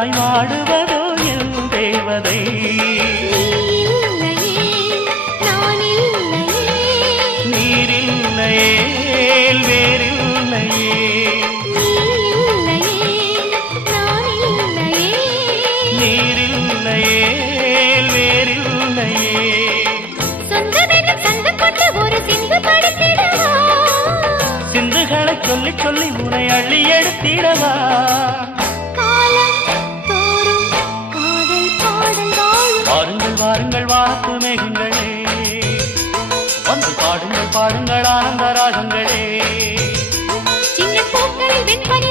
எனக்காய் வாடுவதோ என் தேவதை. நீரில்லையே வேறில்லையே, நீரில்லையே வேறில்லையே. சிந்துகளை சொல்லி சொல்லி உனை அள்ளி எடுத்திடவா. வாருங்கள் வாருங்கள் வாத்து மேகங்களே, வந்து பாடுங்கள் பாடுங்கள் ஆனந்த ராகங்களே. சின்ன பூக்களில் வெண்பனி